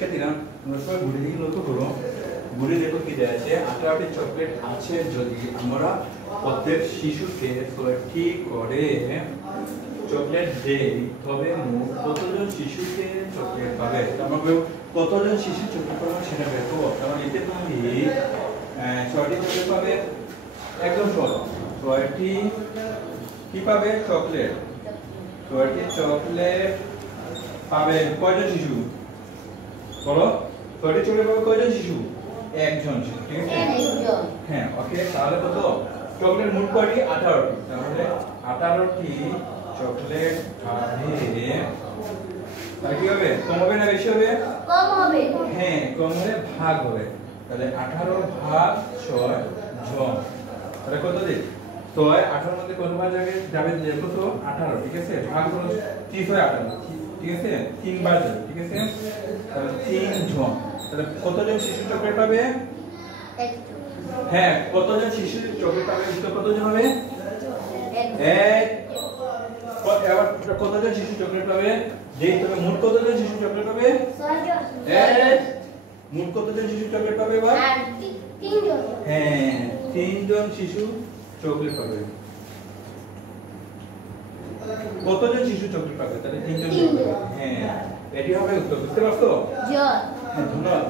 দিলাম তোমরা সবাই ঘুরে দিকে লক্ষ্য করো। ঘুরে দেখো কি দেয়া আছে, 18টি চকলেট আছে যদি আমরা প্রত্যেক শিশুকে 6টি করে চকলেট দেই তবে মোট কতজন শিশুকে চকলেট পাবে? আমরা কতজন শিশু চকলেট পাবে সেটা বের করবো। কারণ এতে তুমি 6টি চকলেট পাবে, একদম সহজ। 6টি কি পাবে? চকলেট। 6টি চকলেট পাবে কয়জন শিশু বলো? 6টি চকলেট পাবে কয়জন শিশু? একজন শিশু, ঠিক আছে? হ্যাঁ, ওকে। তাহলে কত চকলেট মোট কয়টি? 18টি। তাহলে 18টি চকলেট পাবে। তাহলে কি হবে? কম হবে না বেশি হবে? কম হবে। হ্যাঁ, কম হলে ভাগ হবে। তাহলে 18 ভাগ 6 জন। তাহলে কত দিন? 6 18 মধ্যে কত ভাগ যাবে? যাবে কত? 18, ঠিক আছে? ভাগ হলো 30 হয় 18, ঠিক আছে? 3 বার যাবে, ঠিক আছে? তাহলে 3 জন। তাহলে কতজন শিশু চকলেট পাবে? হ্যাঁ, কতজন শিশু চকলেট পাবে? কতজন হবে? এক। এবার কতজন শিশু চকলেট পাবে? যেই তবে মোট কতজন শিশু চকলেট পাবে? 6 জন। এক। মোট কতজন শিশু চকলেট পাবে এবার? 3 জন। হ্যাঁ, 3 জন শিশু চকলেট পাবে। কতজন শিশু চকলেট পাবে? তাহলে 3 জন। হ্যাঁ, এটি হবে উত্তর। বুঝতে পারছো? জন। হ্যাঁ, ধন্যবাদ।